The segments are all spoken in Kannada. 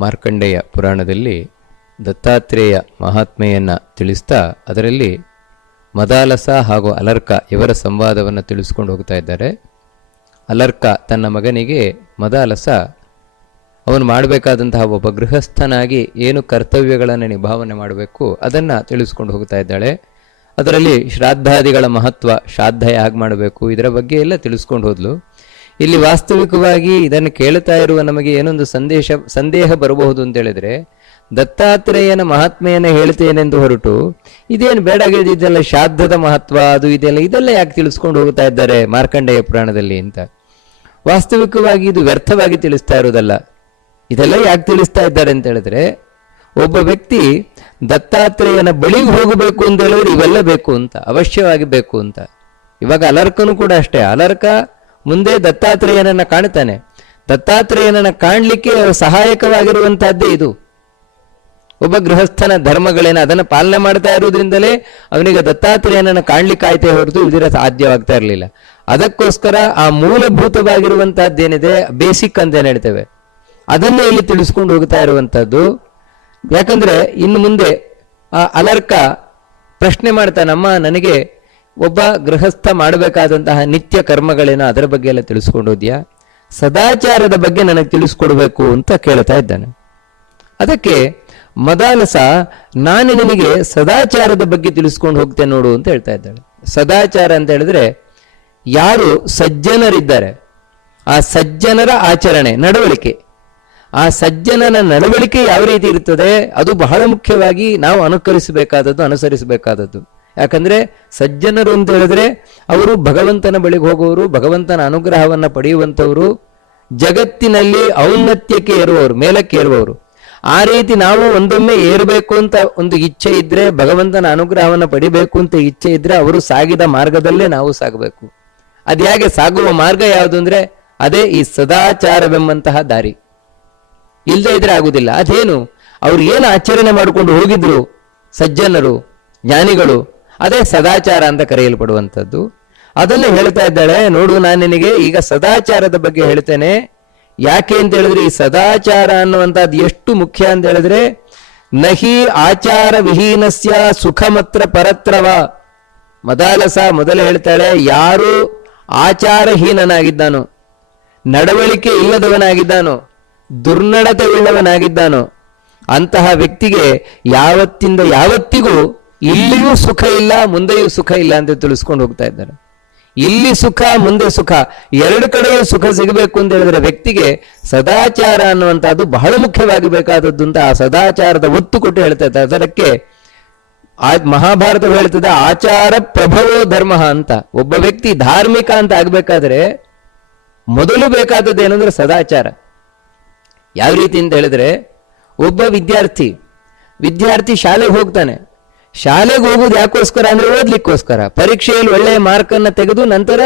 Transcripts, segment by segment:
ಮಾರ್ಕಂಡೇಯ ಪುರಾಣದಲ್ಲಿ ದತ್ತಾತ್ರೇಯ ಮಹಾತ್ಮೆಯನ್ನು ತಿಳಿಸ್ತಾ ಅದರಲ್ಲಿ ಮದಾಲಸ ಹಾಗೂ ಅಲರ್ಕ ಇವರ ಸಂವಾದವನ್ನು ತಿಳಿಸ್ಕೊಂಡು ಹೋಗ್ತಾ ಇದ್ದಾರೆ. ಅಲರ್ಕ ತನ್ನ ಮಗನಿಗೆ, ಮದಾಲಸ, ಅವನು ಮಾಡಬೇಕಾದಂತಹ ಒಬ್ಬ ಗೃಹಸ್ಥನಾಗಿ ಏನು ಕರ್ತವ್ಯಗಳನ್ನು ನಿಭಾವನೆ ಮಾಡಬೇಕು ಅದನ್ನು ತಿಳಿಸ್ಕೊಂಡು ಹೋಗ್ತಾ ಇದ್ದಾಳೆ. ಅದರಲ್ಲಿ ಶ್ರಾದ್ದಾದಿಗಳ ಮಹತ್ವ, ಶ್ರಾದ್ದ ಹೇಗೆ ಮಾಡಬೇಕು, ಇದರ ಬಗ್ಗೆ ಎಲ್ಲ ತಿಳಿಸ್ಕೊಂಡು ಹೋದ್ಲು. ಇಲ್ಲಿ ವಾಸ್ತವಿಕವಾಗಿ ಇದನ್ನು ಕೇಳುತ್ತಾ ಇರುವ ನಮಗೆ ಏನೊಂದು ಸಂದೇಶ, ಸಂದೇಹ ಬರಬಹುದು ಅಂತ ಹೇಳಿದ್ರೆ, ದತ್ತಾತ್ರೇಯನ ಮಹಾತ್ಮೆಯನ್ನು ಹೇಳ್ತೇನೆಂದು ಹೊರಟು, ಇದೇನು ಬೇಡಾಗಿದ್ದೆಲ್ಲ ಶ್ರಾದ್ದದ ಮಹತ್ವ, ಅದು ಇದೆಲ್ಲ ಇದೆಲ್ಲ ಯಾಕೆ ತಿಳಿಸ್ಕೊಂಡು ಹೋಗ್ತಾ ಇದ್ದಾರೆ ಮಾರ್ಕಂಡೇಯ ಪುರಾಣದಲ್ಲಿ ಅಂತ. ವಾಸ್ತವಿಕವಾಗಿ ಇದು ವ್ಯರ್ಥವಾಗಿ ತಿಳಿಸ್ತಾ ಇರೋದಲ್ಲ ಇದೆಲ್ಲ ಯಾಕೆ ತಿಳಿಸ್ತಾ ಇದ್ದಾರೆ ಅಂತ ಹೇಳಿದ್ರೆ, ಒಬ್ಬ ವ್ಯಕ್ತಿ ದತ್ತಾತ್ರೇಯನ ಬಳಿಗೆ ಹೋಗಬೇಕು ಅಂತ ಹೇಳಿದ್ರೆ ಇವೆಲ್ಲ ಬೇಕು ಅಂತ, ಅವಶ್ಯವಾಗಿ ಬೇಕು ಅಂತ. ಇವಾಗ ಅಲರ್ಕನು ಕೂಡ ಅಷ್ಟೇ, ಅಲರ್ಕ ಮುಂದೆ ದತ್ತಾತ್ರೇಯನನ್ನ ಕಾಣ್ತಾನೆ ದತ್ತಾತ್ರೇಯನನ್ನ ಕಾಣ್ಲಿಕ್ಕೆ ಸಹಾಯಕವಾಗಿರುವಂತಹದ್ದೇ ಇದು. ಒಬ್ಬ ಗೃಹಸ್ಥನ ಧರ್ಮಗಳೇನು ಅದನ್ನು ಪಾಲನೆ ಮಾಡ್ತಾ ಇರುವುದರಿಂದಲೇ ಅವನಿಗೆ ದತ್ತಾತ್ರೇಯನನ್ನು ಕಾಣ್ಲಿಕ್ಕಾಯ್ತೇ ಹೊರತು ಇದರ ಸಾಧ್ಯವಾಗ್ತಾ ಇರಲಿಲ್ಲ. ಅದಕ್ಕೋಸ್ಕರ ಆ ಮೂಲಭೂತವಾಗಿರುವಂತಹದ್ದೇನಿದೆ? ಬೇಸಿಕ್ ಅಂತ ಏನ್ ಹೇಳ್ತೇವೆ? ಅದನ್ನೇ ಇಲ್ಲಿ ತಿಳಿಸ್ಕೊಂಡು ಹೋಗ್ತಾ ಇರುವಂತಹದ್ದು. ಯಾಕಂದ್ರೆ ಇನ್ನು ಮುಂದೆ ಆ ಅಲರ್ಕ ಪ್ರಶ್ನೆ ಮಾಡ್ತಾನಮ್ಮ ನನಗೆ ಒಬ್ಬ ಗೃಹಸ್ಥ ಮಾಡಬೇಕಾದಂತಹ ನಿತ್ಯ ಕರ್ಮಗಳೇನೋ ಅದರ ಬಗ್ಗೆ ಎಲ್ಲ ತಿಳಿಸ್ಕೊಂಡು ಹೋದ್ಯಾ ಸದಾಚಾರದ ಬಗ್ಗೆ ನನಗೆ ತಿಳಿಸ್ಕೊಡ್ಬೇಕು ಅಂತ ಕೇಳ್ತಾ ಇದ್ದಾನೆ. ಅದಕ್ಕೆ ಮದಾಲಸ ನಾನು ನಿನಗೆ ಸದಾಚಾರದ ಬಗ್ಗೆ ತಿಳಿಸ್ಕೊಂಡು ಹೋಗ್ತೇನೆ ನೋಡು ಅಂತ ಹೇಳ್ತಾ ಇದ್ದಾಳೆ. ಸದಾಚಾರ ಅಂತ ಹೇಳಿದ್ರೆ ಯಾರು ಸಜ್ಜನರಿದ್ದಾರೆ, ಆ ಸಜ್ಜನರ ಆಚರಣೆ, ನಡವಳಿಕೆ. ಆ ಸಜ್ಜನನ ನಡವಳಿಕೆ ಯಾವ ರೀತಿ ಇರ್ತದೆ ಅದು ಬಹಳ ಮುಖ್ಯವಾಗಿ ನಾವು ಅನುಕರಿಸಬೇಕಾದದ್ದು, ಅನುಸರಿಸಬೇಕಾದದ್ದು. ಯಾಕಂದ್ರೆ ಸಜ್ಜನರು ಅಂತ ಹೇಳಿದ್ರೆ ಅವರು ಭಗವಂತನ ಬಳಿಗೆ ಹೋಗುವವರು ಭಗವಂತನ ಅನುಗ್ರಹವನ್ನ ಪಡೆಯುವಂಥವರು, ಜಗತ್ತಿನಲ್ಲಿ ಔನ್ನತ್ಯಕ್ಕೆ ಏರುವವರು, ಮೇಲಕ್ಕೆ ಏರುವವರು. ಆ ರೀತಿ ನಾವು ಒಂದೊಮ್ಮೆ ಏರಬೇಕು ಅಂತ ಒಂದು ಇಚ್ಛೆ ಇದ್ರೆ, ಭಗವಂತನ ಅನುಗ್ರಹವನ್ನು ಪಡಿಬೇಕು ಅಂತ ಇಚ್ಛೆ ಇದ್ರೆ ಅವರು ಸಾಗಿದ ಮಾರ್ಗದಲ್ಲೇ ನಾವು ಸಾಗಬೇಕು. ಅದ್ಯಾಗೆ ಸಾಗುವ ಮಾರ್ಗ ಯಾವುದು ಅಂದ್ರೆ, ಅದೇ ಈ ಸದಾಚಾರವೆಂಬಂತಹ ದಾರಿ. ಇಲ್ಲದೆ ಇದ್ರೆ ಆಗುದಿಲ್ಲ. ಅದೇನು? ಅವ್ರು ಏನು ಆಚರಣೆ ಮಾಡಿಕೊಂಡು ಹೋಗಿದ್ರು? ಸಜ್ಜನರು, ಜ್ಞಾನಿಗಳು ಅದೇ ಸದಾಚಾರ ಅಂತ ಕರೆಯಲ್ಪಡುವಂಥದ್ದು. ಅದನ್ನು ಹೇಳ್ತಾ ಇದ್ದಾಳೆ, ನೋಡು ನಾನು ನಿನಗೆ, ಈಗ ಸದಾಚಾರದ ಬಗ್ಗೆ ಹೇಳ್ತೇನೆ. ಯಾಕೆ ಅಂತ ಹೇಳಿದ್ರೆ, ಈ ಸದಾಚಾರ ಅನ್ನುವಂಥದ್ದು ಎಷ್ಟು ಮುಖ್ಯ ಅಂತ ಹೇಳಿದ್ರೆ, ನಹಿ ಆಚಾರ ವಿಹೀನಸ್ಯ ಸುಖಮತ್ರ ಪರತ್ರವ. ಮದಾಲಸ ಮೊದಲು ಹೇಳ್ತಾಳೆ, ಯಾರು ಆಚಾರಹೀನನಾಗಿದ್ದಾನೋ, ನಡವಳಿಕೆ ಇಲ್ಲದವನಾಗಿದ್ದಾನೋ, ದುರ್ನಡತೆಯುಳ್ಳವನಾಗಿದ್ದಾನೋ, ಅಂತಹ ವ್ಯಕ್ತಿಗೆ ಯಾವತ್ತಿಂದ ಯಾವತ್ತಿಗೂ ಇಲ್ಲಿಯೂ ಸುಖ ಇಲ್ಲ, ಮುಂದೆಯೂ ಸುಖ ಇಲ್ಲ ಅಂತ ತಿಳಿಸ್ಕೊಂಡು ಹೋಗ್ತಾ ಇದ್ದಾರೆ. ಇಲ್ಲಿ ಸುಖ, ಮುಂದೆ ಸುಖ, ಎರಡು ಕಡೆಯೂ ಸುಖ ಸಿಗಬೇಕು ಅಂತ ಹೇಳಿದ್ರೆ ವ್ಯಕ್ತಿಗೆ ಸದಾಚಾರ ಅನ್ನುವಂಥದ್ದು ಬಹಳ ಮುಖ್ಯವಾಗಿ ಬೇಕಾದದ್ದು ಅಂತ ಆ ಸದಾಚಾರದ ಒತ್ತು ಕೊಟ್ಟು ಹೇಳ್ತಾ ಇದ್ದಾರೆ. ಅದಕ್ಕೆ ಆ ಮಹಾಭಾರತ ಹೇಳ್ತದೆ, ಆಚಾರ ಪ್ರಭವೋ ಧರ್ಮ ಅಂತ. ಒಬ್ಬ ವ್ಯಕ್ತಿ ಧಾರ್ಮಿಕ ಅಂತ ಆಗ್ಬೇಕಾದ್ರೆ ಮೊದಲು ಬೇಕಾದದ್ದು ಏನಂದ್ರೆ ಸದಾಚಾರ. ಯಾವ ರೀತಿ ಅಂತ ಹೇಳಿದ್ರೆ, ಒಬ್ಬ ವಿದ್ಯಾರ್ಥಿ ವಿದ್ಯಾರ್ಥಿ ಶಾಲೆಗೆ ಹೋಗ್ತಾನೆ. ಶಾಲೆಗೆ ಹೋಗುದು ಯಾಕೋಸ್ಕರ ಅಂದ್ರೆ ಓದ್ಲಿಕ್ಕೋಸ್ಕರ. ಪರೀಕ್ಷೆಯಲ್ಲಿ ಒಳ್ಳೆಯ ಮಾರ್ಕ್ ತೆಗೆದು ನಂತರ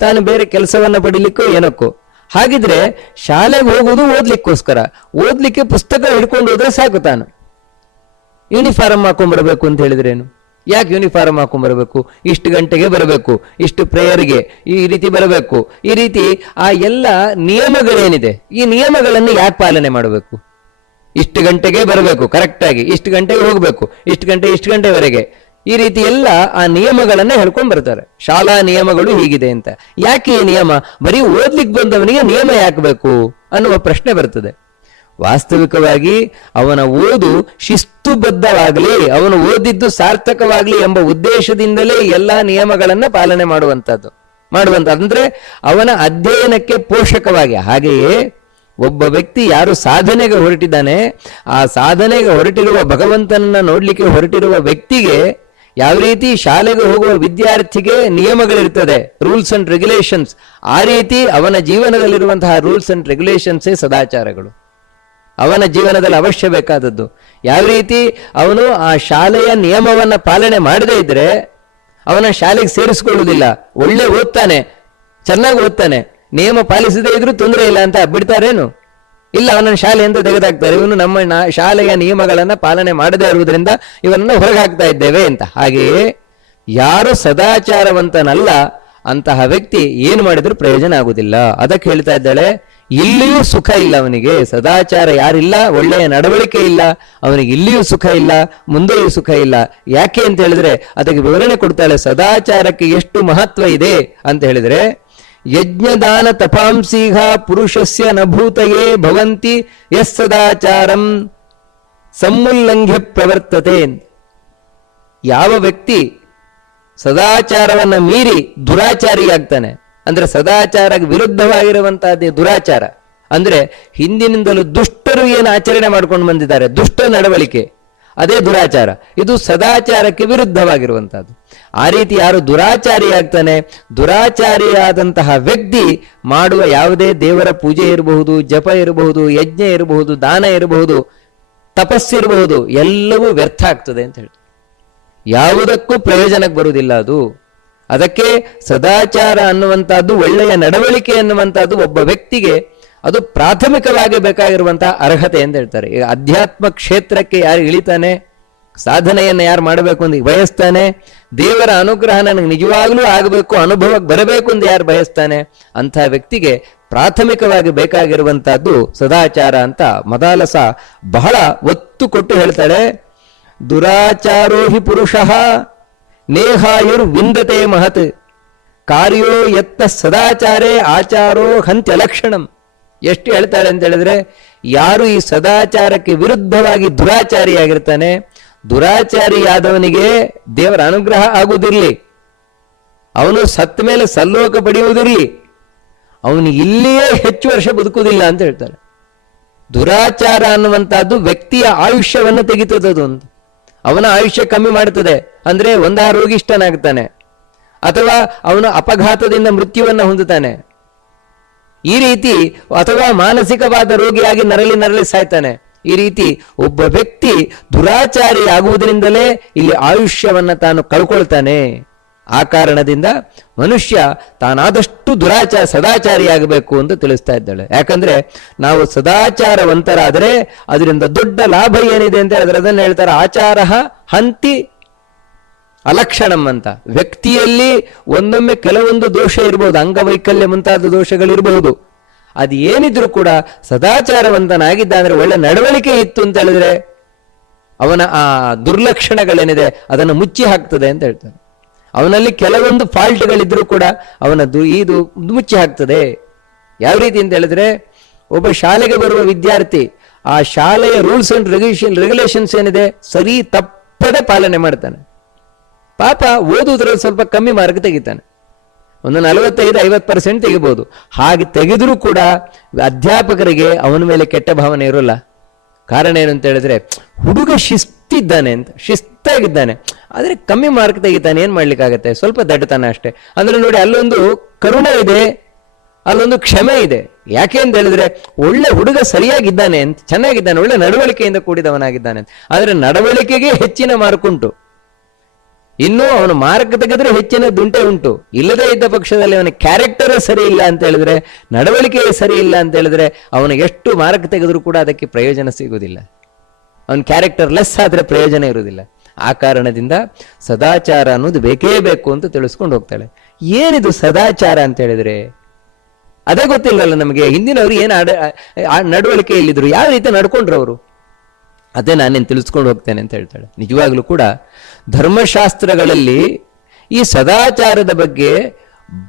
ತಾನು ಬೇರೆ ಕೆಲಸವನ್ನ ಪಡಿಲಿಕ್ಕೋ ಏನಕ್ಕೋ. ಹಾಗಿದ್ರೆ ಶಾಲೆಗೆ ಹೋಗುದು ಓದ್ಲಿಕ್ಕೋಸ್ಕರ. ಓದ್ಲಿಕ್ಕೆ ಪುಸ್ತಕ ಹಿಡ್ಕೊಂಡು ಹೋದ್ರೆ ಸಾಕು ತಾನು. ಯೂನಿಫಾರ್ಮ್ ಹಾಕೊಂಡ್ಬರ್ಬೇಕು ಅಂತ ಹೇಳಿದ್ರೇನು? ಯಾಕೆ ಯೂನಿಫಾರ್ಮ್ ಹಾಕೊಂಡ್ಬರ್ಬೇಕು ಇಷ್ಟು ಗಂಟೆಗೆ ಬರಬೇಕು, ಇಷ್ಟು ಪ್ರೇಯರ್ಗೆ, ಈ ರೀತಿ ಬರಬೇಕು, ಈ ರೀತಿ ಆ ಎಲ್ಲ ನಿಯಮಗಳೇನಿದೆ? ಈ ನಿಯಮಗಳನ್ನು ಯಾಕೆ ಪಾಲನೆ ಮಾಡಬೇಕು? ಇಷ್ಟು ಗಂಟೆಗೆ ಬರಬೇಕು ಕರೆಕ್ಟಾಗಿ ಇಷ್ಟು ಗಂಟೆಗೆ ಹೋಗಬೇಕು, ಇಷ್ಟು ಗಂಟೆ, ಇಷ್ಟು ಗಂಟೆವರೆಗೆ. ಈ ರೀತಿ ಎಲ್ಲ ಆ ನಿಯಮಗಳನ್ನ ಹೇಳ್ಕೊಂಡ್ ಬರ್ತಾರೆ. ಶಾಲಾ ನಿಯಮಗಳು ಹೀಗಿದೆ ಅಂತ. ಯಾಕೆ ಈ ನಿಯಮ? ಬರೀ ಓದ್ಲಿಕ್ಕೆ ಬಂದವನಿಗೆ ನಿಯಮ ಯಾಕಬೇಕು ಅನ್ನುವ ಪ್ರಶ್ನೆ ಬರ್ತದೆ. ವಾಸ್ತವಿಕವಾಗಿ ಅವನ ಓದು ಶಿಸ್ತುಬದ್ಧವಾಗಲಿ, ಅವನು ಓದಿದ್ದು ಸಾರ್ಥಕವಾಗಲಿ ಎಂಬ ಉದ್ದೇಶದಿಂದಲೇ ಎಲ್ಲಾ ನಿಯಮಗಳನ್ನ ಪಾಲನೆ ಮಾಡುವಂತದ್ದು. ಮಾಡುವಂತ ಅಂದ್ರೆ ಅವನ ಅಧ್ಯಯನಕ್ಕೆ ಪೋಷಕವಾಗಿ, ಹಾಗೆಯೇ ಒಬ್ಬ ವ್ಯಕ್ತಿ ಯಾರು ಸಾಧನೆಗೆ ಹೊರಟಿದ್ದಾನೆ, ಆ ಸಾಧನೆಗೆ ಹೊರಟಿರುವ ಭಗವಂತನನ್ನ ನೋಡ್ಲಿಕ್ಕೆ ಹೊರಟಿರುವ ವ್ಯಕ್ತಿಗೆ ಯಾವ ರೀತಿ ಶಾಲೆಗೆ ಹೋಗುವ ವಿದ್ಯಾರ್ಥಿಗೆ ನಿಯಮಗಳಿರ್ತದೆ ರೂಲ್ಸ್ ಅಂಡ್ ರೆಗ್ಯುಲೇಷನ್ಸ್ ಆ ರೀತಿ ಅವನ ಜೀವನದಲ್ಲಿರುವಂತಹ ರೂಲ್ಸ್ ಅಂಡ್ ರೆಗ್ಯುಲೇಷನ್ಸೇ ಸದಾಚಾರಗಳು. ಅವನ ಜೀವನದಲ್ಲಿ ಅವಶ್ಯ ಬೇಕಾದದ್ದು. ಯಾವ ರೀತಿ ಅವನು ಆ ಶಾಲೆಯ ನಿಯಮವನ್ನ ಪಾಲನೆ ಮಾಡದೇ ಇದ್ರೆ ಅವನ ಶಾಲೆಗೆ ಸೇರಿಸಿಕೊಳ್ಳುವುದಿಲ್ಲ. ಒಳ್ಳೆ ಓದ್ತಾನೆ, ಚೆನ್ನಾಗಿ ಓದ್ತಾನೆ. ನಿಯಮ ಪಾಲಿಸದೇ ಇದ್ರೂ ತೊಂದರೆ ಇಲ್ಲ ಅಂತ ಬಿಡ್ತಾರೇನು? ಇಲ್ಲ, ಅವನನ್ನು ಶಾಲೆಯಿಂದ ತೆಗೆದಾಕ್ತಾರೆ. ಇವನು ನಮ್ಮ ಶಾಲೆಯ ನಿಯಮಗಳನ್ನ ಪಾಲನೆ ಮಾಡದೇ ಇರುವುದರಿಂದ ಇವನನ್ನ ಹೊರಗೆ ಹಾಕ್ತಾ ಇದ್ದೇವೆ ಅಂತ. ಹಾಗೆಯೇ ಯಾರು ಸದಾಚಾರವಂತನಲ್ಲ, ಅಂತಹ ವ್ಯಕ್ತಿ ಏನು ಮಾಡಿದ್ರು ಪ್ರಯೋಜನ ಆಗುದಿಲ್ಲ ಅದಕ್ಕೆ ಹೇಳ್ತಾ ಇದ್ದಾಳೆ, ಇಲ್ಲಿಯೂ ಸುಖ ಇಲ್ಲ ಅವನಿಗೆ. ಸದಾಚಾರ ಯಾರಿಲ್ಲ, ಒಳ್ಳೆಯ ನಡವಳಿಕೆ ಇಲ್ಲ. ಅವನಿಗೆ ಇಲ್ಲಿಯೂ ಸುಖ ಇಲ್ಲ, ಮುಂದೆಯೂ ಸುಖ ಇಲ್ಲ. ಯಾಕೆ ಅಂತ ಹೇಳಿದ್ರೆ, ಅದಕ್ಕೆ ವಿವರಣೆ ಕೊಡ್ತಾಳೆ, ಸದಾಚಾರಕ್ಕೆ ಎಷ್ಟು ಮಹತ್ವ ಇದೆ? ಅಂತ ಹೇಳಿದ್ರೆ ಯಜ್ಞದಾನ ತಪಾಂಸೀಹ ಪುರುಷಸ್ಯ ನಭೂತಯೇ ಭವಂತಿ ಯಸ್ ಸದಾಚಾರಂ ಸಮುಲ್ಲಂಘ್ಯ ಪ್ರವರ್ತತೆ. ಯಾವ ವ್ಯಕ್ತಿ ಸದಾಚಾರವನ್ನ ಮೀರಿ ದುರಾಚಾರಿಯಾಗ್ತಾನೆ, ಅಂದ್ರೆ ಸದಾಚಾರ ವಿರುದ್ಧವಾಗಿರುವಂತಹದ್ದೇ ದುರಾಚಾರ, ಅಂದ್ರೆ ಹಿಂದಿನಿಂದಲೂ ದುಷ್ಟರು ಏನು ಆಚರಣೆ ಮಾಡ್ಕೊಂಡು ಬಂದಿದ್ದಾರೆ, ದುಷ್ಟ ನಡವಳಿಕೆ. ಅದೇ ದುರಾಚಾರ. ಇದು ಸದಾಚಾರಕ್ಕೆ ವಿರುದ್ಧವಾಗಿರುವಂತಹದ್ದು ಆ ರೀತಿ ಯಾರು ದುರಾಚಾರಿ ಆಗ್ತಾನೆ, ದುರಾಚಾರಿಯಾದಂತಹ ವ್ಯಕ್ತಿ ಮಾಡುವ ಯಾವುದೇ ದೇವರ ಪೂಜೆ ಇರಬಹುದು, ಜಪ ಇರಬಹುದು, ಯಜ್ಞ ಇರಬಹುದು, ದಾನ ಇರಬಹುದು ತಪಸ್ಸಿರಬಹುದು ಎಲ್ಲವೂ ವ್ಯರ್ಥ ಆಗ್ತದೆ ಅಂತ ಹೇಳಿ ಯಾವುದಕ್ಕೂ ಪ್ರಯೋಜನಕ್ಕೆ ಬರುವುದಿಲ್ಲ ಅದು. ಅದಕ್ಕೆ ಸದಾಚಾರ ಅನ್ನುವಂತಹದ್ದು ಒಳ್ಳೆಯ ನಡವಳಿಕೆ ಅನ್ನುವಂತಹದ್ದು ಒಬ್ಬ ವ್ಯಕ್ತಿಗೆ ಅದು ಪ್ರಾಥಮಿಕವಾಗಿ ಬೇಕಾಗಿರುವಂತಹ ಅರ್ಹತೆ ಅಂತ ಹೇಳ್ತಾರೆ. ಈಗ ಅಧ್ಯಾತ್ಮ ಕ್ಷೇತ್ರಕ್ಕೆ ಯಾರು ಇಳಿತಾನೆ, ಸಾಧನೆಯನ್ನು ಯಾರು ಮಾಡಬೇಕು ಅಂತ ಬಯಸ್ತಾನೆ, ದೇವರ ಅನುಗ್ರಹ ನನಗೆ ನಿಜವಾಗ್ಲೂ ಆಗಬೇಕು, ಅನುಭವಕ್ಕೆ ಬರಬೇಕು ಅಂತ ಯಾರು ಬಯಸ್ತಾನೆ ಅಂತಹ ವ್ಯಕ್ತಿಗೆ ಪ್ರಾಥಮಿಕವಾಗಿ ಬೇಕಾಗಿರುವಂತಹದ್ದು ಸದಾಚಾರ ಅಂತ ಮದಾಲಸ ಬಹಳ ಒತ್ತು ಕೊಟ್ಟು ಹೇಳ್ತಾಳೆ. ದುರಾಚಾರೋ ಹಿ ಪುರುಷ ನೇಹಾಯುರ್ ವಿಂದತೆ ಮಹತ್. ಕಾರ್ಯೋ ಎತ್ತ ಸದಾಚಾರೇ ಆಚಾರೋ ಹಂತ್ಯ ಲಕ್ಷಣಂ ಎಷ್ಟು ಹೇಳ್ತಾಳೆ ಅಂತ ಹೇಳಿದ್ರೆ, ಯಾರು ಈ ಸದಾಚಾರಕ್ಕೆ ವಿರುದ್ಧವಾಗಿ ದುರಾಚಾರಿಯಾಗಿರ್ತಾನೆ, ದುರಾಚಾರಿಯಾದವನಿಗೆ ದೇವರ ಅನುಗ್ರಹ ಆಗುವುದಿರಲಿ. ಅವನು ಸತ್ತ ಮೇಲೆ ಸಲ್ಲೋಕ ಪಡೆಯುವುದಿರಲಿ. ಅವನು ಇಲ್ಲಿಯೇ ಹೆಚ್ಚು ವರ್ಷ ಬದುಕುವುದಿಲ್ಲ ಅಂತ ಹೇಳ್ತಾರೆ. ದುರಾಚಾರ ಅನ್ನುವಂಥದ್ದು ವ್ಯಕ್ತಿಯ ಆಯುಷ್ಯವನ್ನು ತೆಗಿತದದು ಅಂತ ಅವನ ಆಯುಷ್ಯ ಕಮ್ಮಿ ಮಾಡುತ್ತದೆ. ಅಂದ್ರೆ ಒಂದಾ ರೋಗಿಷ್ಠನಾಗ್ತಾನೆ ಅಥವಾ ಅವನು ಅಪಘಾತದಿಂದ ಮೃತ್ಯುವನ್ನು ಹೊಂದುತ್ತಾನೆ. ಈ ರೀತಿ ಅಥವಾ ಮಾನಸಿಕವಾದ ರೋಗಿಯಾಗಿ ನರಳಿ ನರಳಿ ಸಾಯ್ತಾನೆ. ಈ ರೀತಿ ಒಬ್ಬ ವ್ಯಕ್ತಿ ದುರಾಚಾರಿ ಆಗುವುದರಿಂದಲೇ ಇಲ್ಲಿ ಆಯುಷ್ಯವನ್ನ ತಾನು ಕಳ್ಕೊಳ್ತಾನೆ. ಆ ಕಾರಣದಿಂದ ಮನುಷ್ಯ ತಾನಾದಷ್ಟು ದುರಾಚಾರ ಸದಾಚಾರಿಯಾಗಬೇಕು ಅಂತ ತಿಳಿಸ್ತಾ ಇದ್ದಾಳೆ. ಯಾಕಂದ್ರೆ ನಾವು ಸದಾಚಾರವಂತರಾದರೆ ಅದರಿಂದ ದೊಡ್ಡ ಲಾಭ ಏನಿದೆ ಅಂತ ಅದರದನ್ನು ಹೇಳ್ತಾರೆ ಆಚಾರ ಹಂತಿ ಅಲಕ್ಷಣಂ ಅಂತ. ವ್ಯಕ್ತಿಯಲ್ಲಿ ಒಂದೊಮ್ಮೆ ಕೆಲವೊಂದು ದೋಷ ಇರಬಹುದು ಅಂಗವೈಕಲ್ಯ ಮುಂತಾದ ದೋಷಗಳಿರಬಹುದು. ಅದು ಏನಿದ್ರು ಕೂಡ ಸದಾಚಾರವಂತನಾಗಿದ್ದ ಅಂದ್ರೆ ಒಳ್ಳೆ ನಡವಳಿಕೆ ಇತ್ತು ಅಂತ ಹೇಳಿದ್ರೆ ಅವನ ಆ ದುರ್ಲಕ್ಷಣಗಳೇನಿದೆ ಅದನ್ನು ಮುಚ್ಚಿ ಹಾಕ್ತದೆ ಅಂತ ಹೇಳ್ತಾರೆ. ಅವನಲ್ಲಿ ಕೆಲವೊಂದು ಫಾಲ್ಟ್ಗಳಿದ್ರು ಕೂಡ ಅವನ ದು ಇದು ಮುಚ್ಚಿ ಹಾಕ್ತದೆ. ಯಾವ ರೀತಿ ಅಂತ ಹೇಳಿದ್ರೆ ಒಬ್ಬ ಶಾಲೆಗೆ ಬರುವ ವಿದ್ಯಾರ್ಥಿ ಆ ಶಾಲೆಯ ರೂಲ್ಸ್ ಅಂಡ್ ರೆಗ್ಯುಲೇಷನ್ ರೆಗ್ಯುಲೇಷನ್ಸ್ ಏನಿದೆ ಸರಿ ತಪ್ಪದೆ ಪಾಲನೆ ಮಾಡ್ತಾನೆ. ಪಾಪ ಓದುವುದ್ರಲ್ಲಿ ಸ್ವಲ್ಪ ಕಮ್ಮಿ ಮಾರ್ಕ್ ತೆಗಿತಾನೆ. ಒಂದು ನಲವತ್ತೈದು, ಐವತ್ತು ಪರ್ಸೆಂಟ್ ತೆಗಿಬಹುದು ಹಾಗೆ ತೆಗೆದರೂ ಕೂಡ ಅಧ್ಯಾಪಕರಿಗೆ ಅವನ ಮೇಲೆ ಕೆಟ್ಟ ಭಾವನೆ ಇರೋಲ್ಲ. ಕಾರಣ ಏನು ಅಂತ ಹೇಳಿದ್ರೆ, ಹುಡುಗ ಶಿಸ್ತಿದ್ದಾನೆ ಅಂತ, ಶಿಸ್ತಾಗಿದ್ದಾನೆ. ಆದರೆ ಕಮ್ಮಿ ಮಾರ್ಕ್ ತೆಗಿತಾನೆ, ಏನು ಮಾಡ್ಲಿಕ್ಕಾಗತ್ತೆ? ಸ್ವಲ್ಪ ದಡ್ಡತನ ಅಷ್ಟೇ. ಅಂದ್ರೆ ನೋಡಿ, ಅಲ್ಲೊಂದು ಕರುಣೆ ಇದೆ, ಅಲ್ಲೊಂದು ಕ್ಷಮೆ ಇದೆ. ಯಾಕೆ ಅಂತ ಹೇಳಿದ್ರೆ, ಒಳ್ಳೆ ಹುಡುಗ ಸರಿಯಾಗಿದ್ದಾನೆ ಅಂತ, ಚೆನ್ನಾಗಿದ್ದಾನೆ, ಒಳ್ಳೆ ನಡವಳಿಕೆಯಿಂದ ಕೂಡಿದವನಾಗಿದ್ದಾನೆ ಅಂತ. ಆದರೆ ನಡವಳಿಕೆಗೆ ಹೆಚ್ಚಿನ ಮಾರ್ಕ್ ಉಂಟು. ಇನ್ನು ಅವನು ಮಾರ್ಕ್ ತೆಗೆದ್ರೆ ಹೆಚ್ಚಿನ ದುಂಟೆ ಉಂಟು. ಇಲ್ಲದೇ ಇದ್ದ ಪಕ್ಷದಲ್ಲಿ ಅವನ ಕ್ಯಾರೆಕ್ಟರ್ ಸರಿ ಇಲ್ಲ ಅಂತ ಹೇಳಿದ್ರೆ ನಡವಳಿಕೆ ಸರಿ ಇಲ್ಲ ಅಂತ ಹೇಳಿದ್ರೆ, ಅವನಿಗೆ ಎಷ್ಟು ಮಾರ್ಕ್ ತೆಗೆದ್ರೂ ಕೂಡ ಅದಕ್ಕೆ ಪ್ರಯೋಜನ ಸಿಗುವುದಿಲ್ಲ. ಅವನ ಕ್ಯಾರೆಕ್ಟರ್ ಲೆಸ್ ಆದ್ರೆ ಪ್ರಯೋಜನ ಇರುವುದಿಲ್ಲ. ಆ ಕಾರಣದಿಂದ ಸದಾಚಾರ ಅನ್ನೋದು ಬೇಕೇ ಬೇಕು ಅಂತ ತಿಳಿಸ್ಕೊಂಡು ಹೋಗ್ತಾಳೆ. ಏನಿದು ಸದಾಚಾರ ಅಂತ ಹೇಳಿದ್ರೆ? ಅದೇ ಗೊತ್ತಿಲ್ಲಲ್ಲ ನಮಗೆ, ಹಿಂದಿನವರು ಏನು ನಡವಳಿಕೆ ನಡವಳಿಕೆಯಲ್ಲಿದ್ರು ಯಾವ ರೀತಿ ನಡ್ಕೊಂಡ್ರು ಅವರು? ಅದೇ ನಾನೇನು ತಿಳಿಸ್ಕೊಂಡು ಹೋಗ್ತೇನೆ ಅಂತ ಹೇಳ್ತಾಳೆ. ನಿಜವಾಗ್ಲೂ ಕೂಡ ಧರ್ಮಶಾಸ್ತ್ರಗಳಲ್ಲಿ ಈ ಸದಾಚಾರದ ಬಗ್ಗೆ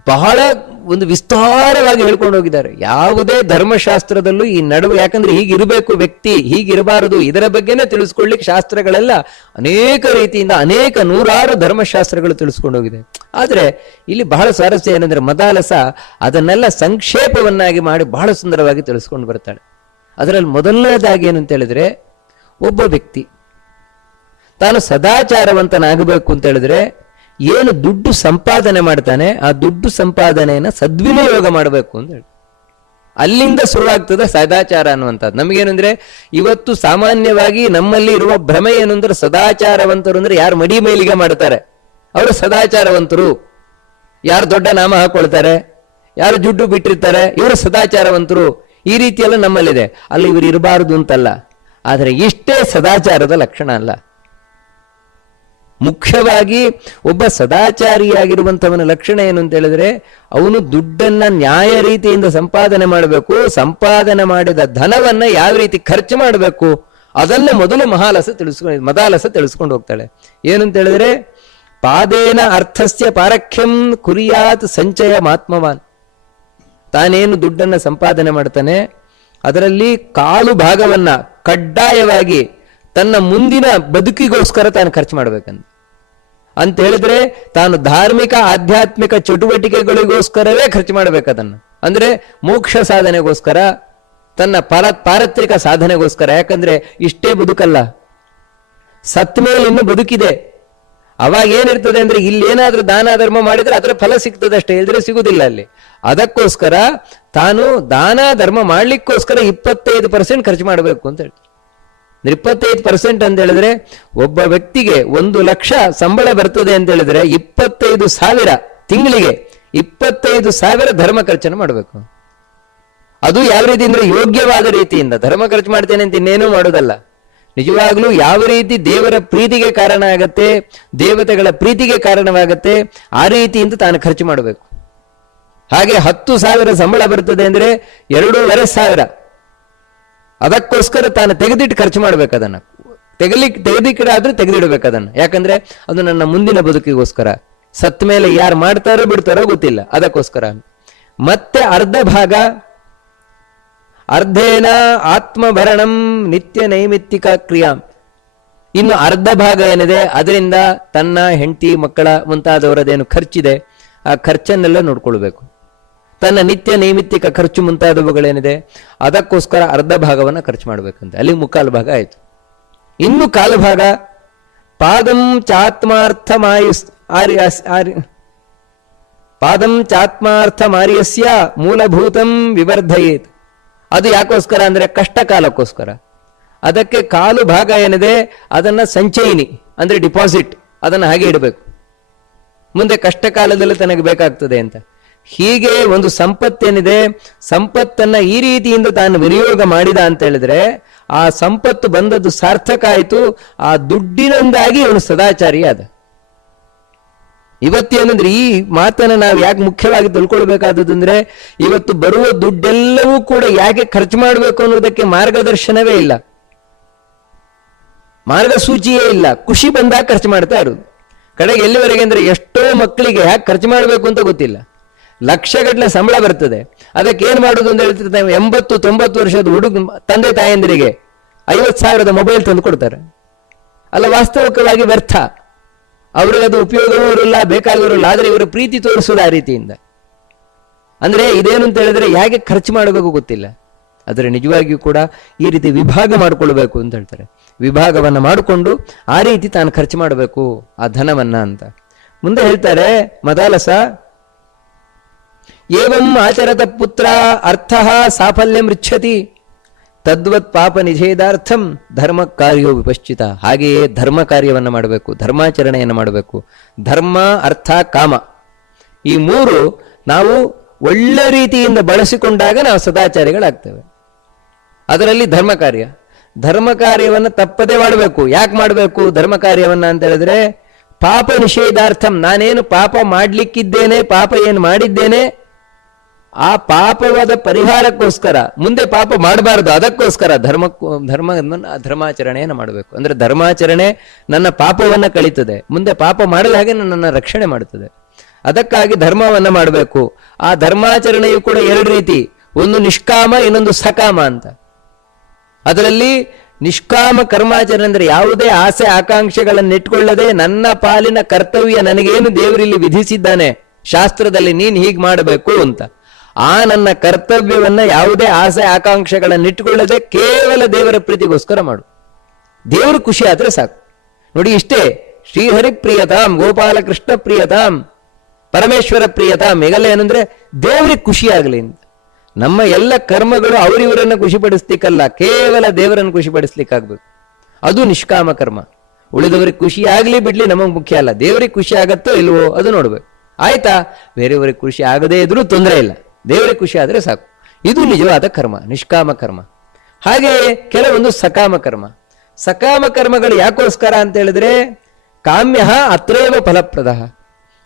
ಬಹಳ ಒಂದು ವಿಸ್ತಾರವಾಗಿ ಹೇಳ್ಕೊಂಡು ಹೋಗಿದ್ದಾರೆ. ಯಾವುದೇ ಧರ್ಮಶಾಸ್ತ್ರದಲ್ಲೂ ಈ ನಡುವೆ ಯಾಕಂದ್ರೆ ಹೀಗಿರಬೇಕು ವ್ಯಕ್ತಿ ಹೀಗಿರಬಾರದು ಇದರ ಬಗ್ಗೆನೇ ತಿಳಿಸ್ಕೊಳ್ಳಿಕ್ಕೆ ಶಾಸ್ತ್ರಗಳೆಲ್ಲ ಅನೇಕ ರೀತಿಯಿಂದ ಅನೇಕ ನೂರಾರು ಧರ್ಮಶಾಸ್ತ್ರಗಳು ತಿಳಿಸ್ಕೊಂಡು ಹೋಗಿದೆ. ಆದರೆ ಇಲ್ಲಿ ಬಹಳ ಸ್ವಾರಸ್ಯ ಏನಂದ್ರೆ ಮದಾಲಸ ಅದನ್ನೆಲ್ಲ ಸಂಕ್ಷೇಪವನ್ನಾಗಿ ಮಾಡಿ ಬಹಳ ಸುಂದರವಾಗಿ ತಿಳಿಸ್ಕೊಂಡು ಬರ್ತಾಳೆ. ಅದರಲ್ಲಿ ಮೊದಲನೇದಾಗಿ ಏನಂತ ಹೇಳಿದ್ರೆ ಒಬ್ಬ ವ್ಯಕ್ತಿ. ತಾನು ಸದಾಚಾರವಂತನಾಗಬೇಕು ಅಂತ ಹೇಳಿದ್ರೆ ಏನು ದುಡ್ಡು ಸಂಪಾದನೆ ಮಾಡ್ತಾನೆ, ಆ ದುಡ್ಡು ಸಂಪಾದನೆಯನ್ನ ಸದ್ವಿನಿಯೋಗ ಮಾಡಬೇಕು ಅಂತ ಹೇಳಿ. ಅಲ್ಲಿಂದ ಶುರುವಾಗ್ತದೆ ಸದಾಚಾರ ಅನ್ನುವಂಥದ್ದು. ನಮಗೇನಂದ್ರೆ ಇವತ್ತು ಸಾಮಾನ್ಯವಾಗಿ ನಮ್ಮಲ್ಲಿ ಇರುವ ಭ್ರಮೆ ಏನು ಅಂದ್ರೆ ಸದಾಚಾರವಂತರು ಅಂದ್ರೆ ಯಾರು ಮಡಿ ಮೇಲಿಗೆ ಮಾಡ್ತಾರೆ. ಅವರು ಸದಾಚಾರವಂತರು. ಯಾರು ದೊಡ್ಡ ನಾಮ ಹಾಕೊಳ್ತಾರೆ, ಯಾರು ಜುಡ್ಡು ಬಿಟ್ಟಿರ್ತಾರೆ, ಇವರು ಸದಾಚಾರವಂತರು. ಈ ರೀತಿಯೆಲ್ಲ ನಮ್ಮಲ್ಲಿದೆ. ಅಲ್ಲಿ ಇವರು ಇರಬಾರದು ಅಂತಲ್ಲ. ಆದರೆ ಇಷ್ಟೇ ಸದಾಚಾರದ ಲಕ್ಷಣ ಅಲ್ಲ. ಮುಖ್ಯವಾಗಿ ಒಬ್ಬ ಸದಾಚಾರಿಯಾಗಿರುವಂತವನ ಲಕ್ಷಣ ಏನು ಅಂತ ಹೇಳಿದ್ರೆ, ಅವನು ದುಡ್ಡನ್ನ ನ್ಯಾಯ ರೀತಿಯಿಂದ ಸಂಪಾದನೆ ಮಾಡಬೇಕು, ಸಂಪಾದನೆ ಮಾಡಿದ ಧನವನ್ನ ಯಾವ ರೀತಿ ಖರ್ಚು ಮಾಡಬೇಕು, ಅದನ್ನ ಮೊದಲು ಮಹಾಲಸ ತಿಳಿಸ್ಕೊಂಡು ಮದಾಲಸ ತಿಳಿಸ್ಕೊಂಡು ಹೋಗ್ತಾಳೆ. ಏನಂತ ಹೇಳಿದ್ರೆ, ಪಾದೇನ ಅರ್ಥಸ್ಯ ಪಾರಖ್ಯಂ ಕುರಿಯಾತ್ ಸಂಚಯ ಮಾತ್ಮವಾನ್. ತಾನೇನು ದುಡ್ಡನ್ನ ಸಂಪಾದನೆ ಮಾಡ್ತಾನೆ, ಅದರಲ್ಲಿ ಕಾಲು ಭಾಗವನ್ನ ಕಡ್ಡಾಯವಾಗಿ ತನ್ನ ಮುಂದಿನ ಬದುಕಿಗೋಸ್ಕರ ತಾನು ಖರ್ಚು ಮಾಡಬೇಕಂತ. ಅಂತ ಹೇಳಿದ್ರೆ ತಾನು ಧಾರ್ಮಿಕ, ಆಧ್ಯಾತ್ಮಿಕ ಚಟುವಟಿಕೆಗಳಿಗೋಸ್ಕರವೇ ಖರ್ಚು ಮಾಡ್ಬೇಕದನ್ನ ಅಂದ್ರೆ ಮೋಕ್ಷ ಸಾಧನೆಗೋಸ್ಕರ, ತನ್ನ ಪಾರ, ಪಾರತ್ರಿಕ ಸಾಧನೆಗೋಸ್ಕರ. ಯಾಕಂದ್ರೆ ಇಷ್ಟೇ ಬದುಕಲ್ಲ. ಸತ್ ಮೇಲೆ ಇನ್ನು ಬದುಕಿದೆ. ಅವಾಗ ಏನಿರ್ತದೆ ಅಂದ್ರೆ ಇಲ್ಲಿ ಏನಾದ್ರೂ ದಾನ ಧರ್ಮ ಮಾಡಿದ್ರೆ ಅದರ ಫಲ ಸಿಗ್ತದೆ ಅಷ್ಟೇ ಹೇಳಿದ್ರೆ ಸಿಗುದಿಲ್ಲ ಅಲ್ಲಿ. ಅದಕ್ಕೋಸ್ಕರ ತಾನು ದಾನ ಧರ್ಮ ಮಾಡ್ಲಿಕ್ಕೋಸ್ಕರ ಇಪ್ಪತ್ತೈದು ಪರ್ಸೆಂಟ್ ಖರ್ಚು ಮಾಡಬೇಕು ಅಂತ ಹೇಳ್ತಾರೆ ಇಪ್ಪತ್ತೈದು ಪರ್ಸೆಂಟ್ ಅಂತ ಹೇಳಿದ್ರೆ ಒಬ್ಬ ವ್ಯಕ್ತಿಗೆ ಒಂದು ಲಕ್ಷ ಸಂಬಳ ಬರ್ತದೆ ಅಂತ ಹೇಳಿದ್ರೆ ಇಪ್ಪತ್ತೈದು ಸಾವಿರ ತಿಂಗಳಿಗೆ ಇಪ್ಪತ್ತೈದು ಸಾವಿರ ಧರ್ಮ ಖರ್ಚನ್ನು ಮಾಡಬೇಕು. ಅದು ಯಾವ ರೀತಿ ಅಂದ್ರೆ ಯೋಗ್ಯವಾದ ರೀತಿಯಿಂದ, ಧರ್ಮ ಖರ್ಚು ಮಾಡ್ತೇನೆ ಅಂತ ಇನ್ನೇನೂ ಮಾಡೋದಲ್ಲ. ನಿಜವಾಗ್ಲೂ ಯಾವ ರೀತಿ ದೇವರ ಪ್ರೀತಿಗೆ ಕಾರಣ ಆಗತ್ತೆ, ದೇವತೆಗಳ ಪ್ರೀತಿಗೆ ಕಾರಣವಾಗತ್ತೆ, ಆ ರೀತಿಯಿಂದ ತಾನು ಖರ್ಚು ಮಾಡಬೇಕು. ಹಾಗೆ ಹತ್ತು ಸಾವಿರ ಸಂಬಳ ಬರ್ತದೆ ಅಂದ್ರೆ ಎರಡೂವರೆ ಸಾವಿರ. ಅದಕ್ಕೋಸ್ಕರ ತಾನು ತೆಗೆದಿಟ್ಟು ಖರ್ಚು ಮಾಡ್ಬೇಕು ಅದನ್ನ. ತೆಗಲಿಕ್ಕೆ ತೆಗೆದಿಕ್ಕಿಡಾದ್ರೂ ತೆಗೆದಿಡ್ಬೇಕು ಅದನ್ನ. ಯಾಕಂದ್ರೆ ಅದು ನನ್ನ ಮುಂದಿನ ಬದುಕಿಗೋಸ್ಕರ. ಸತ್ ಮೇಲೆ ಯಾರು ಮಾಡ್ತಾರೋ ಬಿಡ್ತಾರೋ ಗೊತ್ತಿಲ್ಲ. ಅದಕ್ಕೋಸ್ಕರ. ಮತ್ತೆ ಅರ್ಧ ಭಾಗ ಅರ್ಧೇನ ಆತ್ಮಭರಣಂ ನಿತ್ಯ ನೈಮಿತ್ತಿಕ ಕ್ರಿಯಾ. ಇನ್ನು ಅರ್ಧ ಭಾಗ ಏನಿದೆ, ಅದರಿಂದ ತನ್ನ ಹೆಂಡತಿ ಮಕ್ಕಳ ಮುಂತಾದವರದೇನು ಖರ್ಚಿದೆ, ಆ ಖರ್ಚನ್ನೆಲ್ಲ ನೋಡ್ಕೊಳ್ಬೇಕು. ತನ್ನ ನಿತ್ಯ ನೈಮಿತ್ತಿಕ ಖರ್ಚು ಮುಂತಾದವುಗಳೇನಿದೆ, ಅದಕ್ಕೋಸ್ಕರ ಅರ್ಧ ಭಾಗವನ್ನು ಖರ್ಚು ಮಾಡಬೇಕಂತೆ. ಅಲ್ಲಿ ಮುಕ್ಕಾಲು ಭಾಗ ಆಯಿತು. ಇನ್ನು ಕಾಲು ಭಾಗ, ಪಾದಂ ಚಾತ್ಮಾರ್ಥ ಮಾಯಸ್ ಆರ್ಯ ಆರ್ಯ ಪಾದಂ ಚಾತ್ಮಾರ್ಥ ಮಾರ್ಯಸ್ಯ ಮೂಲಭೂತಂ ವಿವರ್ಧಯೇತ್. ಅದು ಯಾಕೋಸ್ಕರ ಅಂದ್ರೆ ಕಷ್ಟ ಕಾಲಕ್ಕೋಸ್ಕರ ಅದಕ್ಕೆ ಕಾಲು ಭಾಗ ಏನಿದೆ, ಅದನ್ನ ಸಂಚಯಿನಿ, ಅಂದ್ರೆ ಡಿಪಾಸಿಟ್, ಅದನ್ನ ಹಾಗೆ ಇಡಬೇಕು. ಮುಂದೆ ಕಷ್ಟ ಕಾಲದಲ್ಲಿ ತನಗೆ ಬೇಕಾಗ್ತದೆ ಅಂತ. ಹೀಗೆ ಒಂದು ಸಂಪತ್ತೇನಿದೆ, ಸಂಪತ್ತನ್ನ ಈ ರೀತಿಯಿಂದ ತಾನು ವಿನಿಯೋಗ ಮಾಡಿದ ಅಂತ ಹೇಳಿದ್ರೆ, ಆ ಸಂಪತ್ತು ಬಂದದ್ದು ಸಾರ್ಥಕ ಆಯಿತು, ಆ ದುಡ್ಡಿನಿಂದಾಗಿ ಇವನು ಸದಾಚಾರಿ ಆದ ಇವತ್ತೇನಂದ್ರೆ ಈ ಮಾತನ್ನ ನಾವು ಯಾಕೆ ಮುಖ್ಯವಾಗಿ ತಿಳ್ಕೊಳ್ಬೇಕಾದದ್ದು ಅಂದ್ರೆ ಇವತ್ತು ಬರುವ ದುಡ್ಡೆಲ್ಲವೂ ಕೂಡ ಯಾಕೆ ಖರ್ಚು ಮಾಡಬೇಕು ಅನ್ನೋದಕ್ಕೆ ಮಾರ್ಗದರ್ಶನವೇ ಇಲ್ಲ. ಮಾರ್ಗಸೂಚಿಯೇ ಇಲ್ಲ. ಖುಷಿ ಬಂದಾಗ ಖರ್ಚು ಮಾಡ್ತಾ ಇರೋದು. ಕಡೆಗೆ ಎಲ್ಲಿವರೆಗೆ ಅಂದ್ರೆ ಎಷ್ಟೋ ಮಕ್ಕಳಿಗೆ ಯಾಕೆ ಖರ್ಚು ಮಾಡಬೇಕು ಅಂತ ಗೊತ್ತಿಲ್ಲ. ಲಕ್ಷಗಟ್ಟಲೆ ಸಂಬಳ ಬರ್ತದೆ. ಅದಕ್ಕೆ ಏನ್ ಮಾಡುದು ಅಂತ ಹೇಳ್ತಿರ್ತಾರೆ ಎಂಬತ್ತು, ತೊಂಬತ್ತು ವರ್ಷದ ಹುಡುಗ, ತಂದೆ, ತಾಯಂದಿರಿಗೆ ಐವತ್ತು ಸಾವಿರದ ಮೊಬೈಲ್ ತಂದು ಕೊಡ್ತಾರೆ. ಅಲ್ಲ ವಾಸ್ತವಿಕವಾಗಿ ವ್ಯರ್ಥ. ಅವ್ರಿಗೆ ಅದು ಉಪಯೋಗವೂ ಇರಲ್ಲ ಬೇಕಾಗಿರಲ್ಲ ಆದರೆ ಇವರು ಪ್ರೀತಿ ತೋರಿಸೋದು ಆ ರೀತಿಯಿಂದ. ಅಂದ್ರೆ ಇದೇನು ಅಂತ ಹೇಳಿದ್ರೆ ಹೇಗೆ ಖರ್ಚು ಮಾಡಬೇಕು ಗೊತ್ತಿಲ್ಲ. ಆದರೆ ನಿಜವಾಗಿಯೂ ಕೂಡ ಈ ರೀತಿ ವಿಭಾಗ ಮಾಡಿಕೊಳ್ಬೇಕು ಅಂತ ಹೇಳ್ತಾರೆ. ವಿಭಾಗವನ್ನ ಮಾಡಿಕೊಂಡು ಆ ರೀತಿ ತಾನು ಖರ್ಚು ಮಾಡಬೇಕು ಆ ಧನವನ್ನ ಅಂತ. ಮುಂದೆ ಹೇಳ್ತಾರೆ, ಮದಾಲಸ, ಏವಂ ಆಚರತ ಪುತ್ರ ಅರ್ಥ ಸಾಫಲ್ಯ ರಿಚ್ಛತಿ ತದ್ವತ್ ಪಾಪ ನಿಷೇಧಾರ್ಥಂ ಧರ್ಮ ಕಾರ್ಯೋ ವಿಪಶ್ಚಿತ. ಹಾಗೆಯೇ ಧರ್ಮ ಕಾರ್ಯವನ್ನು ಮಾಡಬೇಕು, ಧರ್ಮಾಚರಣೆಯನ್ನು ಮಾಡಬೇಕು. ಧರ್ಮ ಅರ್ಥ ಕಾಮ. ಈ ಮೂರು ನಾವು ಒಳ್ಳೆ ರೀತಿಯಿಂದ ಬಳಸಿಕೊಂಡಾಗ ನಾವು ಸದಾಚಾರಿಗಳಾಗ್ತೇವೆ. ಅದರಲ್ಲಿ ಧರ್ಮ ಕಾರ್ಯ. ಧರ್ಮ ಕಾರ್ಯವನ್ನು ತಪ್ಪದೇ ಮಾಡಬೇಕು. ಯಾಕೆ ಮಾಡಬೇಕು ಧರ್ಮ ಕಾರ್ಯವನ್ನ ಅಂತ ಹೇಳಿದ್ರೆ, ಪಾಪ ನಿಷೇಧಾರ್ಥಂ, ನಾನೇನು ಪಾಪ ಮಾಡಲಿಕ್ಕಿದ್ದೇನೆ, ಪಾಪ ಏನು ಮಾಡಿದ್ದೇನೆ ಆ ಪಾಪವಾದ ಪರಿಹಾರಕ್ಕೋಸ್ಕರ, ಮುಂದೆ ಪಾಪ ಮಾಡಬಾರದು, ಅದಕ್ಕೋಸ್ಕರ ಧರ್ಮ ಧರ್ಮ ಧರ್ಮಾಚರಣೆಯನ್ನು ಮಾಡಬೇಕು. ಅಂದ್ರೆ ಧರ್ಮಾಚರಣೆ ನನ್ನ ಪಾಪವನ್ನ ಕಳೀತದೆ. ಮುಂದೆ ಪಾಪ ಮಾಡದ ಹಾಗೆ ನನ್ನನ್ನು ರಕ್ಷಣೆ ಮಾಡುತ್ತದೆ. ಅದಕ್ಕಾಗಿ ಧರ್ಮವನ್ನ ಮಾಡಬೇಕು. ಆ ಧರ್ಮಾಚರಣೆಯು ಕೂಡ ಎರಡು ರೀತಿ. ಒಂದು ನಿಷ್ಕಾಮ, ಇನ್ನೊಂದು ಸಕಾಮ ಅಂತ. ಅದರಲ್ಲಿ ನಿಷ್ಕಾಮ ಕರ್ಮಾಚರಣೆ ಅಂದ್ರೆ ಯಾವುದೇ ಆಸೆ ಆಕಾಂಕ್ಷೆಗಳನ್ನು ಇಟ್ಕೊಳ್ಳದೆ ನನ್ನ ಪಾಲಿನ ಕರ್ತವ್ಯ ನನಗೇನು ದೇವರಿಲ್ಲಿ ವಿಧಿಸಿದ್ದಾನೆ, ಶಾಸ್ತ್ರದಲ್ಲಿ ನೀನ್ ಹೀಗೆ ಮಾಡಬೇಕು ಅಂತ. ಆ ನನ್ನ ಕರ್ತವ್ಯವನ್ನ ಯಾವುದೇ ಆಸೆ ಆಕಾಂಕ್ಷೆಗಳನ್ನು ಇಟ್ಟುಕೊಳ್ಳದೆ ಕೇವಲ ದೇವರ ಪ್ರೀತಿಗೋಸ್ಕರ ಮಾಡು. ದೇವರು ಖುಷಿ ಆದ್ರೆ ಸಾಕು. ನೋಡಿ ಇಷ್ಟೇ ಶ್ರೀಹರಿ ಪ್ರಿಯತಾಂ ಗೋಪಾಲಕೃಷ್ಣ ಪ್ರಿಯತಾಂ, ಪರಮೇಶ್ವರ ಪ್ರಿಯತಾಂ ಈಗಲ್ಲ ಏನಂದ್ರೆ ದೇವರಿಗೆ ಖುಷಿ ಆಗಲಿ ನಮ್ಮ ಎಲ್ಲ ಕರ್ಮಗಳು ಅವರಿವರನ್ನ ಖುಷಿಪಡಿಸ್ಲಿಕ್ಕಲ್ಲ, ಕೇವಲ ದೇವರನ್ನು ಖುಷಿಪಡಿಸ್ಲಿಕ್ಕಾಗ್ಬೇಕು. ಅದು ನಿಷ್ಕಾಮ ಕರ್ಮ. ಉಳಿದವರಿಗೆ ಖುಷಿ ಆಗಲಿ ಬಿಡ್ಲಿ ನಮಗೆ ಮುಖ್ಯ ಅಲ್ಲ. ದೇವರಿಗೆ ಖುಷಿ ಆಗತ್ತೋ ಇಲ್ವೋ ಅದು ನೋಡ್ಬೇಕು. ಆಯ್ತಾ? ಬೇರೆಯವರಿಗೆ ಖುಷಿ ಆಗದೇ ಇದ್ರೂ ತೊಂದರೆ ಇಲ್ಲ. ದೇವರಿಗೆ ಖುಷಿ ಆದರೆ ಸಾಕು. ಇದು ನಿಜವಾದ ಕರ್ಮ, ನಿಷ್ಕಾಮ ಕರ್ಮ. ಹಾಗೆ ಕೆಲವೊಂದು ಸಕಾಮ ಕರ್ಮ. ಸಕಾಮ ಕರ್ಮಗಳು ಯಾಕೋಸ್ಕರ ಅಂತ ಹೇಳಿದ್ರೆ, ಕಾಮ್ಯ ಅತ್ರೇವ ಫಲಪ್ರದ.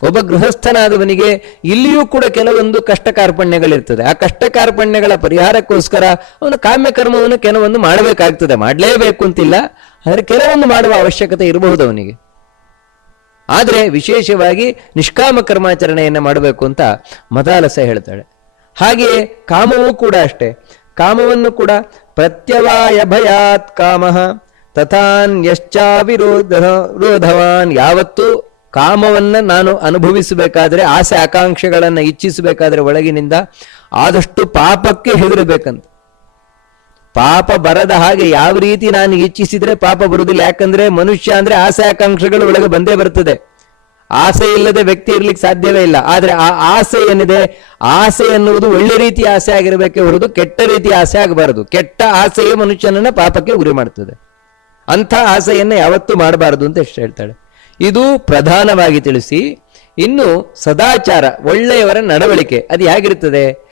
ಒಬ್ಬ ಗೃಹಸ್ಥನಾದವನಿಗೆ ಇಲ್ಲಿಯೂ ಕೂಡ ಕೆಲವೊಂದು ಕಷ್ಟ ಕಾರ್ಪಣ್ಯಗಳಿರ್ತದೆ ಆ ಕಷ್ಟ ಕಾರ್ಪಣ್ಯಗಳ ಪರಿಹಾರಕ್ಕೋಸ್ಕರ ಅವನು ಕಾಮ್ಯ ಕರ್ಮವನ್ನು ಕೆಲವೊಂದು ಮಾಡಬೇಕಾಗ್ತದೆ. ಮಾಡಲೇಬೇಕು ಅಂತಿಲ್ಲ, ಆದರೆ ಕೆಲವೊಂದು ಮಾಡುವ ಅವಶ್ಯಕತೆ ಇರಬಹುದು ಅವನಿಗೆ. ಆದರೆ ವಿಶೇಷವಾಗಿ ನಿಷ್ಕಾಮ ಕರ್ಮಾಚರಣೆಯನ್ನು ಮಾಡಬೇಕು ಅಂತ ಮದಾಲಸ ಹೇಳ್ತಾಳೆ. ಹಾಗೆಯೇ ಕಾಮವೂ ಕೂಡ ಅಷ್ಟೇ. ಕಾಮವನ್ನು ಕೂಡ ಪ್ರತ್ಯವಾಯ ಭಯಾತ್ ಕಾಮ. ತಥಾನ್ ಯಶ್ಚಾವಿರೋಧ ರೋಧವಾನ್. ಯಾವತ್ತು ಕಾಮವನ್ನ ನಾನು ಅನುಭವಿಸಬೇಕಾದ್ರೆ, ಆಸೆ ಆಕಾಂಕ್ಷೆಗಳನ್ನ ಇಚ್ಛಿಸಬೇಕಾದ್ರೆ ಒಳಗಿನಿಂದ ಆದಷ್ಟು ಪಾಪಕ್ಕೆ ಹೆದರಬೇಕಂತ. ಪಾಪ ಬರದ ಹಾಗೆ ಯಾವ ರೀತಿ ನಾನು ಇಚ್ಛಿಸಿದ್ರೆ ಪಾಪ ಬರುವುದಿಲ್ಲ ಯಾಕಂದ್ರೆ ಮನುಷ್ಯ ಅಂದ್ರೆ ಆಸೆ ಆಕಾಂಕ್ಷೆಗಳು ಒಳಗೆ ಬಂದೇ ಬರ್ತದೆ. ಆಸೆ ಇಲ್ಲದೆ ವ್ಯಕ್ತಿ ಇರ್ಲಿಕ್ಕೆ ಸಾಧ್ಯವೇ ಇಲ್ಲ. ಆದ್ರೆ ಆ ಆಸೆ ಏನಿದೆ? ಆಸೆ ಎನ್ನುವುದು ಒಳ್ಳೆ ರೀತಿ ಆಸೆ ಆಗಿರಬೇಕೇ ಹೊರತು ಕೆಟ್ಟ ರೀತಿ ಆಸೆ ಆಗಬಾರದು. ಕೆಟ್ಟ ಆಸೆಯೇ ಮನುಷ್ಯನನ್ನ ಪಾಪಕ್ಕೆ ಗುರಿ ಮಾಡ್ತದೆ. ಅಂಥ ಆಸೆಯನ್ನ ಯಾವತ್ತೂ ಮಾಡಬಾರದು ಅಂತ ಎಷ್ಟು ಹೇಳ್ತಾಳೆ. ಇದು ಪ್ರಧಾನವಾಗಿ ತಿಳಿಸಿ, ಇನ್ನು ಸದಾಚಾರ ಒಳ್ಳೆಯವರ ನಡವಳಿಕೆ ಅದು ಹೇಗಿರ್ತದೆ?